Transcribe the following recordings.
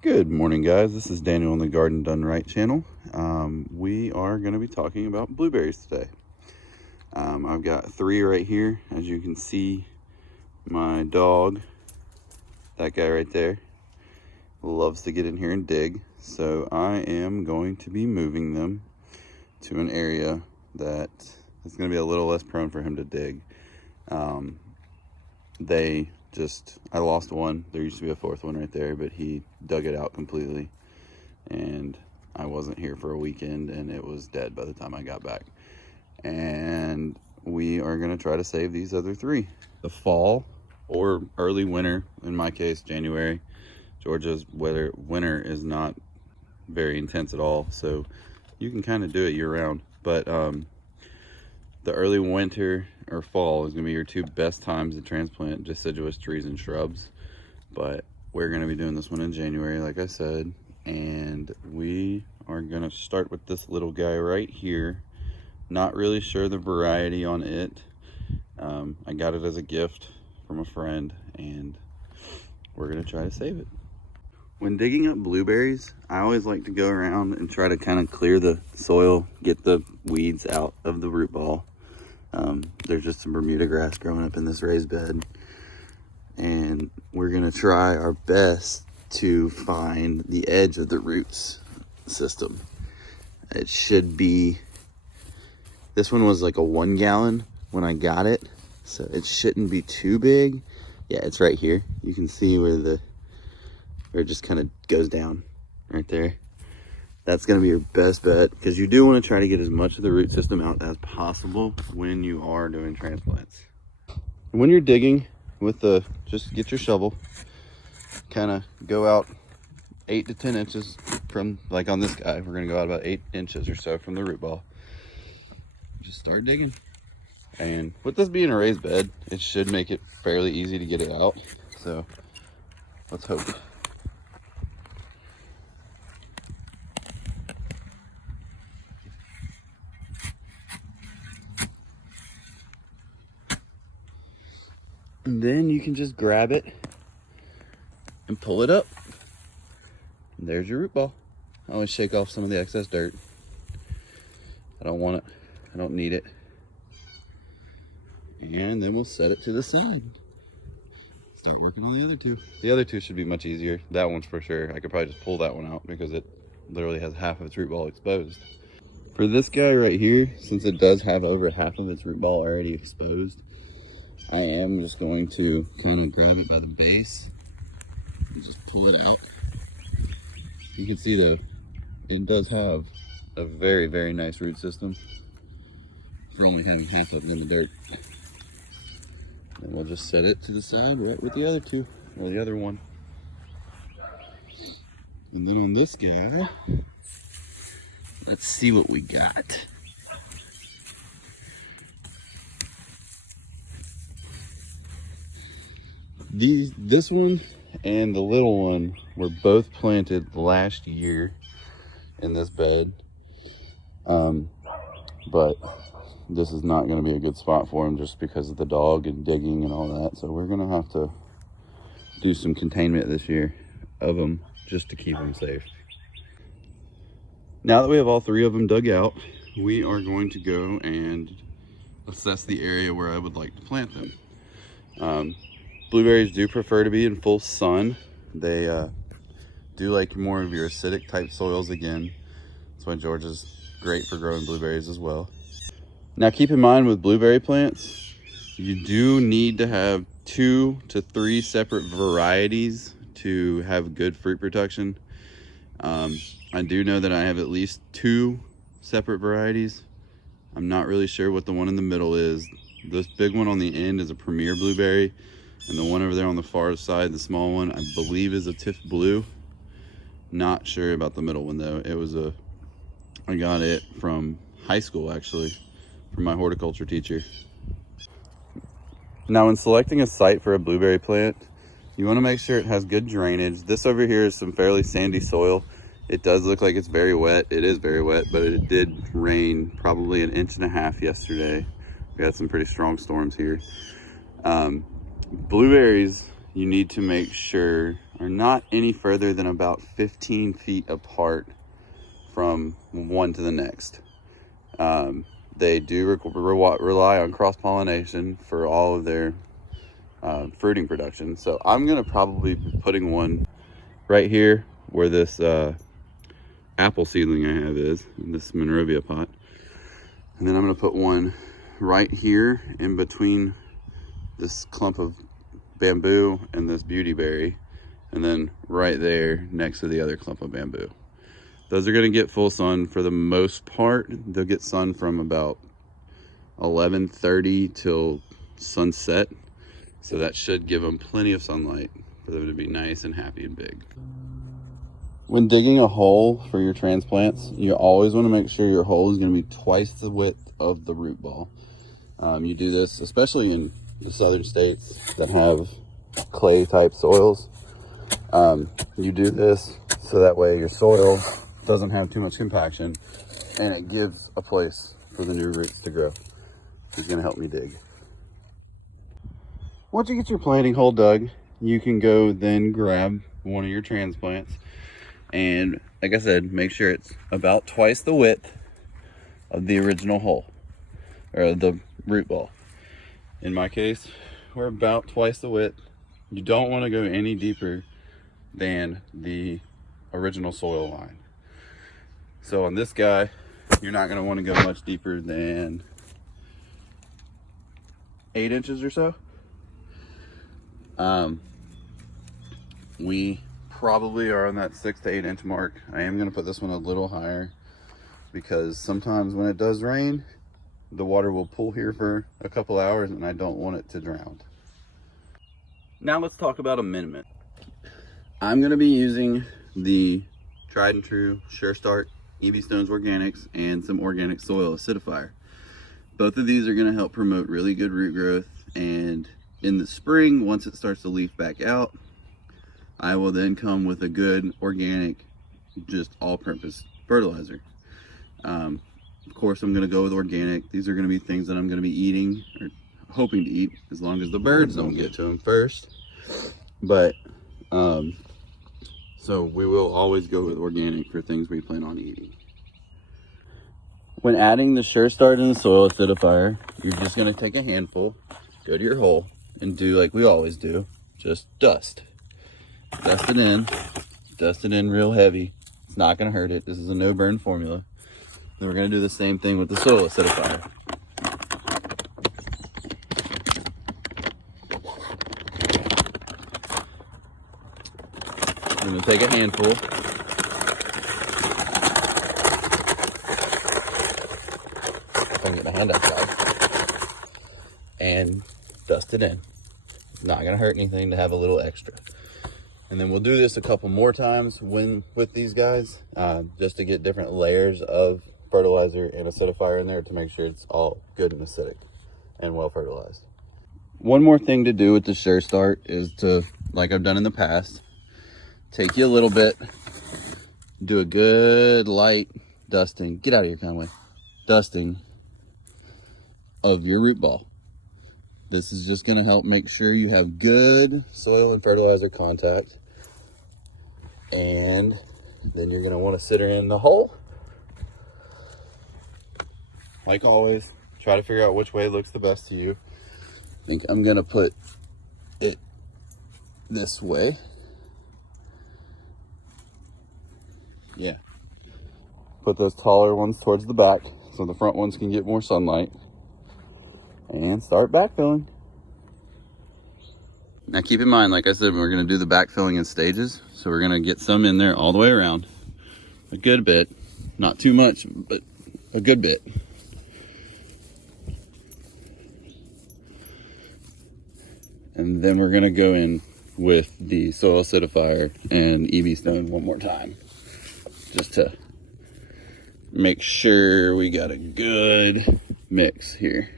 Good morning, guys. This is Daniel on the Garden Done Right channel. We are going to be talking about blueberries today. I've got 3 right here. As you can see, my dog, that guy right there, loves to get in here and dig. So I am going to be moving them to an area that is going to be a little less prone for him to dig. I lost one. There used to be a 4th one right there, but he dug it out completely. And I wasn't here for a weekend and it was dead by the time I got back. And we are going to try to save these other 3. The fall or early winter, in my case, January. Georgia's winter is not very intense at all, so you can kind of do it year round. But the early winter or fall is going to be your 2 best times to transplant deciduous trees and shrubs. But we're going to be doing this one in January, like I said, and we are going to start with this little guy right here. Not really sure the variety on it. I got it as a gift from a friend, and we're going to try to save it. When digging up blueberries, I always like to go around and try to kind of clear the soil, get the weeds out of the root ball. There's just some Bermuda grass growing up in this raised bed, and we're gonna try our best to find the edge of the roots system. It should be, this one was like a 1 gallon when I got it, so it shouldn't be too big. Yeah, it's right here. You can see where it just kind of goes down right there. That's going to be your best bet, because you do want to try to get as much of the root system out as possible when you are doing transplants. When you're digging just get your shovel, kind of go out 8 to 10 inches from, like on this guy, we're going to go out about 8 inches or so from the root ball. Just start digging. And with this being a raised bed, it should make it fairly easy to get it out. So let's hope. And then you can just grab it and pull it up. And there's your root ball. I always shake off some of the excess dirt. I don't want it. I don't need it. And then we'll set it to the side. Start working on the other 2. The other 2 should be much easier. That one's for sure. I could probably just pull that one out because it literally has half of its root ball exposed. For this guy right here, since it does have over half of its root ball already exposed, I am just going to kind of grab it by the base and just pull it out. You can see though, it does have a very, very nice root system for only having half of it in the dirt. And we'll just set it to the side right with the other 2, or the other one. And then on this guy, let's see what we got. This one and the little one were both planted last year in this bed, but this is not going to be a good spot for them just because of the dog and digging and all that. So we're going to have to do some containment this year of them just to keep them safe. Now that we have all 3 of them dug out, we are going to go and assess the area where I would like to plant them. Blueberries do prefer to be in full sun. They do like more of your acidic type soils again. That's why Georgia's great for growing blueberries as well. Now keep in mind with blueberry plants, you do need to have 2 to 3 separate varieties to have good fruit production. I do know that I have at least 2 separate varieties. I'm not really sure what the one in the middle is. This big one on the end is a premier blueberry, and the one over there on the far side, the small one, I believe is a Tiff Blue. Not sure about the middle one though. I got it from high school actually, from my horticulture teacher. Now when selecting a site for a blueberry plant, you want to make sure it has good drainage. This over here is some fairly sandy soil. It does look like it's very wet. It is very wet, but it did rain probably 1.5 inches yesterday. We had some pretty strong storms here. Blueberries, you need to make sure are not any further than about 15 feet apart from one to the next. They do rely on cross-pollination for all of their fruiting production. So I'm gonna probably be putting one right here where this apple seedling I have is, in this Monrovia pot. And then I'm gonna put one right here in between this clump of bamboo and this beautyberry, and then right there next to the other clump of bamboo. Those are gonna get full sun for the most part. They'll get sun from about 11:30 till sunset. So that should give them plenty of sunlight for them to be nice and happy and big. When digging a hole for your transplants, you always want to make sure your hole is going to be twice the width of the root ball. You do this especially in the southern states that have clay type soils. You do this so that way your soil doesn't have too much compaction and it gives a place for the new roots to grow. It's going to help me dig. Once you get your planting hole dug, you can go then grab one of your transplants, and like I said, make sure it's about twice the width of the original hole, or the root ball. In my case, we're about twice the width. You don't want to go any deeper than the original soil line. So on this guy, you're not going to want to go much deeper than 8 inches or so. We probably are on that 6 to 8 inch mark. I am going to put this one a little higher because sometimes when it does rain, the water will pool here for a couple hours and I don't want it to drown. Now let's talk about amendment. I'm going to be using the tried and true Sure Start EB Stones Organics and some organic soil acidifier. Both of these are going to help promote really good root growth, and in the spring, once it starts to leaf back out, I will then come with a good organic, just all-purpose fertilizer. Of course, I'm going to go with organic. These are going to be things that I'm going to be eating, or hoping to eat, as long as the birds don't get to them first. But, so we will always go with organic for things we plan on eating. When adding the Sure Start and the soil acidifier, you're just going to take a handful, go to your hole, and do like we always do, just dust it in real heavy. It's not going to hurt it. This is a no burn formula. Then we're going to do the same thing with the soil acidifier. I'm going to take a handful, if I can get my hand outside, and dust it in. It's not going to hurt anything to have a little extra. And then we'll do this a couple more times with these guys, just to get different layers of fertilizer and acidifier in there to make sure it's all good and acidic and well fertilized. One more thing to do with the Sure Start is to, like I've done in the past, take you a little bit, do a good light dusting, get out of here Conway, dusting of your root ball. This is just going to help make sure you have good soil and fertilizer contact. And then you're going to want to sit her in the hole. Like always, try to figure out which way looks the best to you. I think I'm going to put it this way. Yeah. Put those taller ones towards the back so the front ones can get more sunlight. And start backfilling. Now keep in mind, like I said, we're going to do the backfilling in stages. So we're going to get some in there all the way around. A good bit. Not too much, but a good bit. And then we're going to go in with the soil acidifier and EB Stone one more time. Just to make sure we got a good mix here.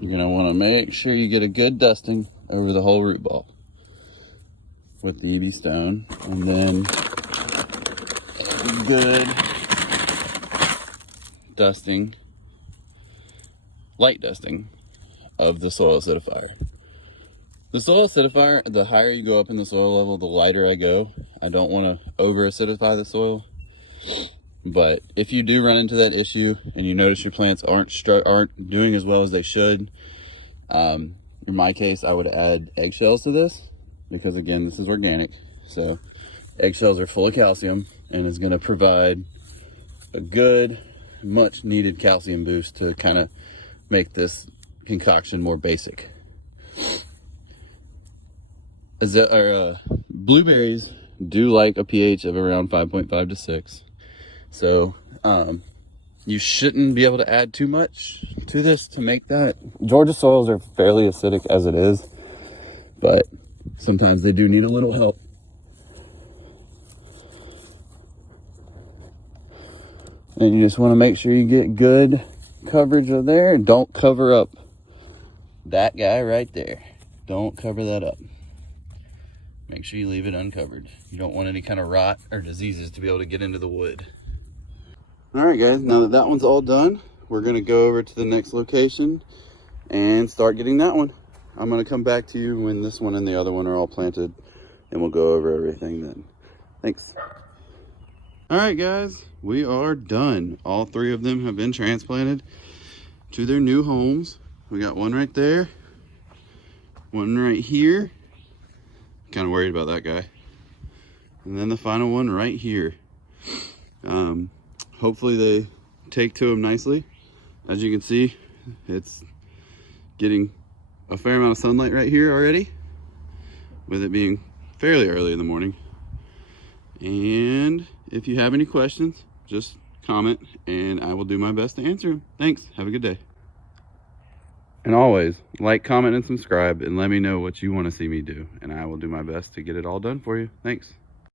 You're going to want to make sure you get a good dusting over the whole root ball with the EB Stone. And then a good dusting, light dusting of the soil acidifier. The soil acidifier, the higher you go up in the soil level, the lighter I go. I don't want to over acidify the soil. But if you do run into that issue and you notice your plants aren't doing as well as they should, in my case, I would add eggshells to this, because again, this is organic. So eggshells are full of calcium and is going to provide a good, much needed calcium boost to kind of make this concoction more basic. Blueberries do like a pH of around 5.5 to 6. So you shouldn't be able to add too much to this to make that. Georgia soils are fairly acidic as it is, but sometimes they do need a little help. And you just want to make sure you get good coverage of there. Don't cover up that guy right there. Don't cover that up. Make sure you leave it uncovered. You don't want any kind of rot or diseases to be able to get into the wood. All right, guys, now that one's all done, we're gonna go over to the next location and start getting that one. I'm gonna come back to you when this one and the other one are all planted, and we'll go over everything then. Thanks. All right, guys, we are done. All 3 of them have been transplanted to their new homes. We got one right there, one right here. Kind of worried about that guy. And then the final one right here. Hopefully they take to him nicely. As you can see, it's getting a fair amount of sunlight right here already, with it being fairly early in the morning. And if you have any questions, just comment and I will do my best to answer them. Thanks. Have a good day. And always, like, comment, and subscribe, and let me know what you want to see me do, and I will do my best to get it all done for you. Thanks.